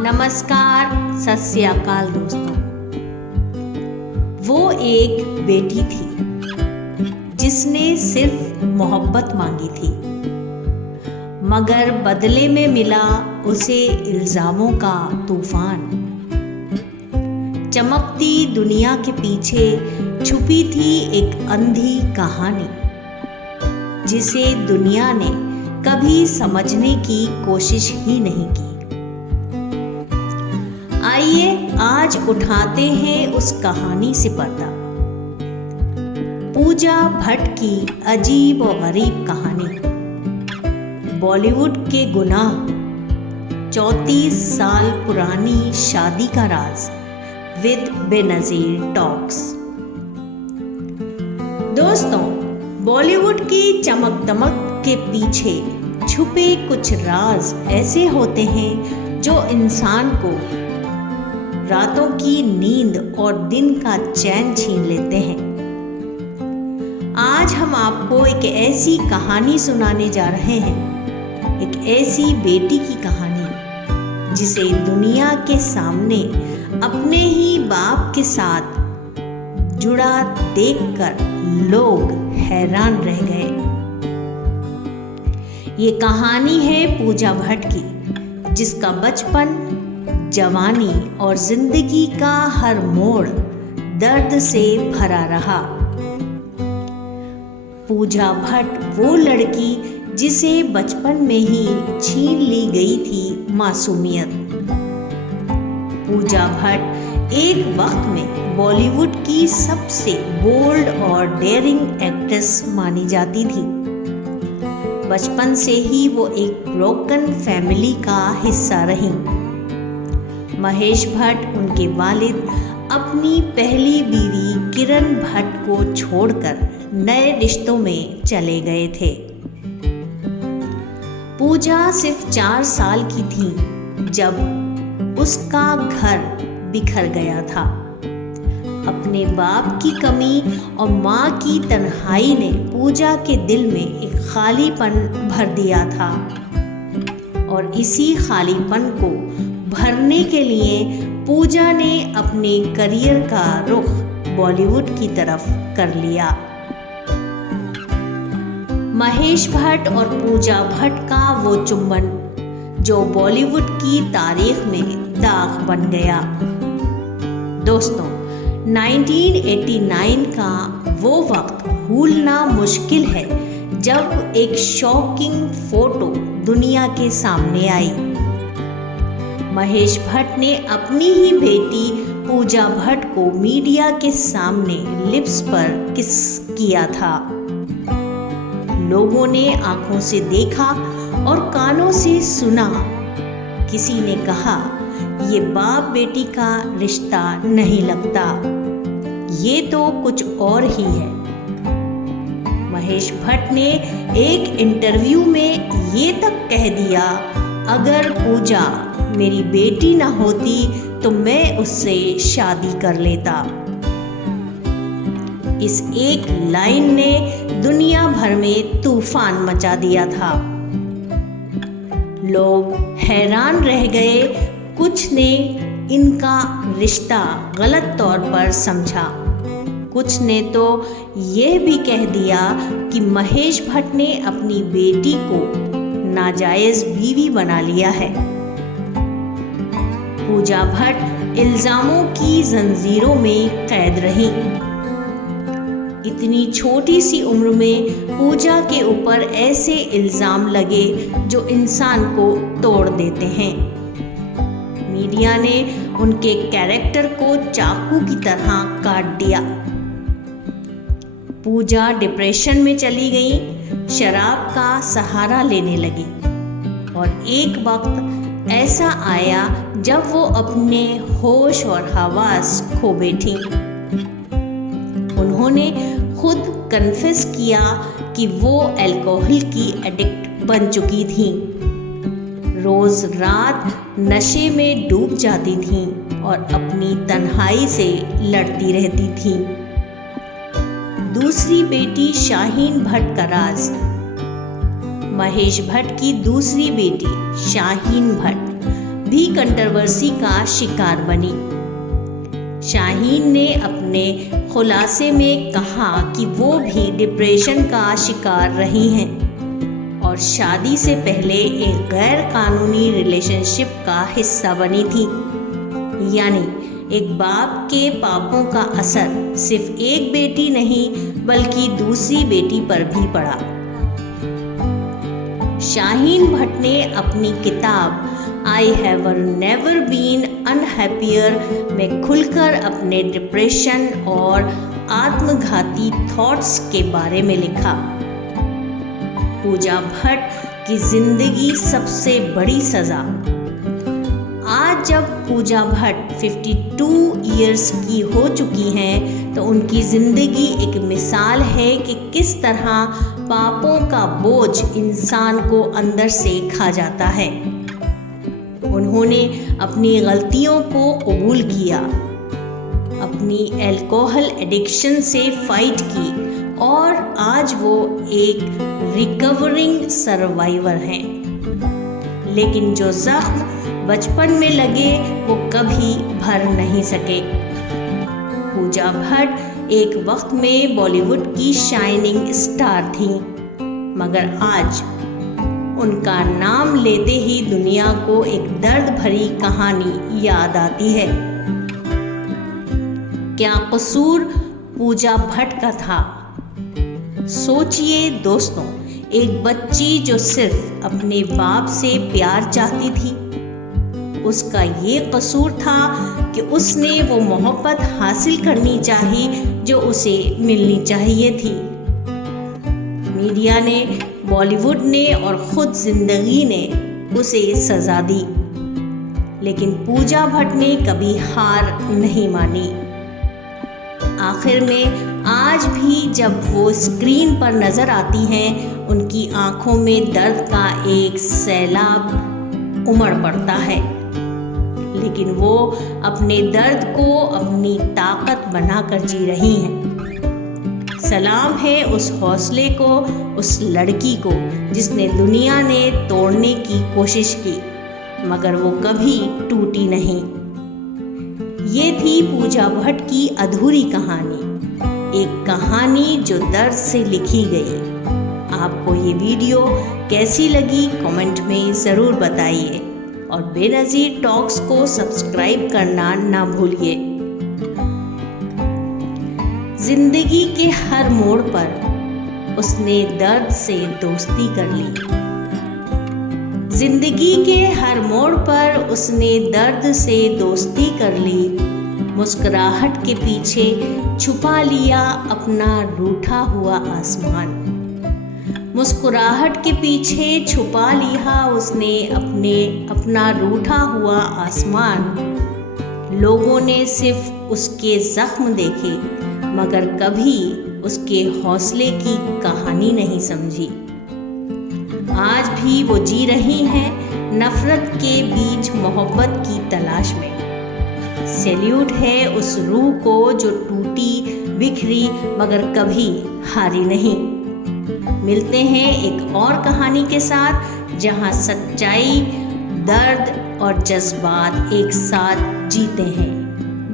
नमस्कार, सत श्री अकाल दोस्तों। वो एक बेटी थी जिसने सिर्फ मोहब्बत मांगी थी, मगर बदले में मिला उसे इल्जामों का तूफान। चमकती दुनिया के पीछे छुपी थी एक अंधी कहानी, जिसे दुनिया ने कभी समझने की कोशिश ही नहीं की। आइए आज उठाते हैं उस कहानी से पर्दा। पूजा भट्ट की अजीब और गरीब कहानी। बॉलीवुड के गुनाह, 34 साल पुरानी शादी का राज विद बेनजीर टॉक्स। दोस्तों, बॉलीवुड की चमक दमक के पीछे छुपे कुछ राज ऐसे होते हैं जो इंसान को रातों की नींद और दिन का चैन छीन लेते हैं। आज हम आपको एक ऐसी कहानी सुनाने जा रहे हैं, एक ऐसी बेटी की कहानी जिसे दुनिया के सामने अपने ही बाप के साथ जुड़ा देखकर लोग हैरान रह गए। ये कहानी है पूजा भट्ट की, जिसका बचपन, जवानी और जिंदगी का हर मोड़ दर्द से भरा रहा। पूजा भट्ट वो लड़की जिसे बचपन में ही छीन ली गई थी मासूमियत। पूजा भट्ट एक वक्त में बॉलीवुड की सबसे बोल्ड और डेयरिंग एक्ट्रेस मानी जाती थी। बचपन से ही वो एक ब्रोकन फैमिली का हिस्सा रही। महेश भट्ट, उनके वालिद, अपनी पहली बीवी किरण भट्ट को छोड़कर नए रिश्तों में चले गए थे। पूजा सिर्फ 4 साल की थी जब उसका घर बिखर गया था। अपने बाप की कमी और माँ की तन्हाई ने पूजा के दिल में एक खालीपन भर दिया था, और इसी खालीपन को भरने के लिए पूजा ने अपने करियर का रुख बॉलीवुड की तरफ कर लिया। महेश भट्ट और पूजा भट्ट का वो चुंबन जो बॉलीवुड की तारीख में दाग बन गया। दोस्तों, 1989 का वो वक्त भूलना मुश्किल है जब एक शॉकिंग फोटो दुनिया के सामने आई। महेश भट्ट ने अपनी ही बेटी पूजा भट्ट को मीडिया के सामने लिप्स पर किस किया था। लोगों ने आंखों से देखा और कानों से सुना। किसी ने कहा, ये बाप बेटी का रिश्ता नहीं लगता, ये तो कुछ और ही है। महेश भट्ट ने एक इंटरव्यू में ये तक कह दिया, अगर पूजा मेरी बेटी ना होती तो मैं उससे शादी कर लेता। इस एक लाइन ने दुनिया भर में तूफान मचा दिया था। लोग हैरान रह गए। कुछ ने इनका रिश्ता गलत तौर पर समझा। कुछ ने तो यह भी कह दिया कि महेश भट्ट ने अपनी बेटी को नाजायज बीवी बना लिया है। पूजा भट्ट इल्जामों की जंजीरों में कैद रही। इतनी छोटी सी उम्र में पूजा के ऊपर ऐसे इल्जाम लगे जो इंसान को तोड़ देते हैं। मीडिया ने उनके कैरेक्टर को चाकू की तरह काट दिया। पूजा डिप्रेशन में चली गई, शराब का सहारा लेने लगी, और एक वक्त ऐसा आया जब वो अपने होश और हवास खो बैठी। उन्होंने खुद कन्फेस किया कि वो अल्कोहल की एडिक्ट बन चुकी थी। रोज रात नशे में डूब जाती थीं और अपनी तन्हाई से लड़ती रहती थीं। दूसरी बेटी शाहीन भट्ट का राज। महेश भट्ट की दूसरी बेटी शाहीन भट्ट भी कंट्रोवर्सी का शिकार बनी। शाहीन ने अपने खुलासे में कहा कि वो भी डिप्रेशन का शिकार रही हैं और शादी से पहले एक गैर कानूनी रिलेशनशिप का हिस्सा बनी थी। यानी एक बाप के पापों का असर सिर्फ एक बेटी नहीं बल्कि दूसरी बेटी पर भी पड़ा। शाहीन भट्ट ने अपनी किताब आई हैव नेवर बीन अनहैप्पियर में खुलकर अपने डिप्रेशन और आत्मघाती थॉट्स के बारे में लिखा। पूजा भट्ट की जिंदगी सबसे बड़ी सजा। आज जब पूजा भट्ट 52 इयर्स की हो चुकी हैं तो उनकी ज़िंदगी एक मिसाल है कि किस तरह पापों का बोझ इंसान को अंदर से खा जाता है। उन्होंने अपनी गलतियों को कबूल किया, अपनी अल्कोहल एडिक्शन से फाइट की और आज वो एक रिकवरिंग सर्वाइवर हैं। लेकिन जो जख्म बचपन में लगे वो कभी भर नहीं सके। पूजा भट्ट एक वक्त में बॉलीवुड की शाइनिंग स्टार थी, मगर आज उनका नाम लेते ही दुनिया को एक दर्द भरी कहानी याद आती है। क्या कसूर पूजा भट्ट का था? सोचिए दोस्तों, एक बच्ची जो सिर्फ अपने बाप से प्यार चाहती थी, उसका ये कसूर था कि उसने वो मोहब्बत हासिल करनी चाहिए जो उसे मिलनी चाहिए थी। मीडिया ने, बॉलीवुड ने और खुद जिंदगी ने उसे सजा दी, लेकिन पूजा भट्ट ने कभी हार नहीं मानी। आखिर में आज भी जब वो स्क्रीन पर नजर आती हैं, उनकी आंखों में दर्द का एक सैलाब उमड़ पड़ता है, लेकिन वो अपने दर्द को अपनी ताकत बनाकर जी रही हैं। सलाम है उस हौसले को, उस लड़की को जिसने दुनिया ने तोड़ने की कोशिश की मगर वो कभी टूटी नहीं। ये थी पूजा भट्ट की अधूरी कहानी, एक कहानी जो दर्द से लिखी गई। आपको ये वीडियो कैसी लगी कमेंट में ज़रूर बताइए और बेनज़ीर टॉक्स को सब्सक्राइब करना ना भूलिए। जिंदगी के हर मोड़ पर उसने दर्द से दोस्ती कर ली। जिंदगी के हर मोड़ पर उसने दर्द से दोस्ती कर ली। मुस्कुराहट के पीछे छुपा लिया अपना रूठा हुआ आसमान। मुस्कुराहट के पीछे छुपा लिया उसने अपना रूठा हुआ आसमान। लोगों ने सिर्फ उसके जख्म देखे मगर कभी उसके हौसले की कहानी नहीं समझी। आज भी वो जी रही हैं नफरत के बीच मोहब्बत की तलाश में। सैल्यूट है उस रूह को जो टूटी बिखरी मगर कभी हारी नहीं। मिलते हैं एक और कहानी के साथ जहां सच्चाई, दर्द और जज्बात एक साथ जीते हैं।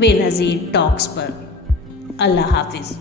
बेनज़ीर टॉक्स पर। अल्लाह हाफिज़।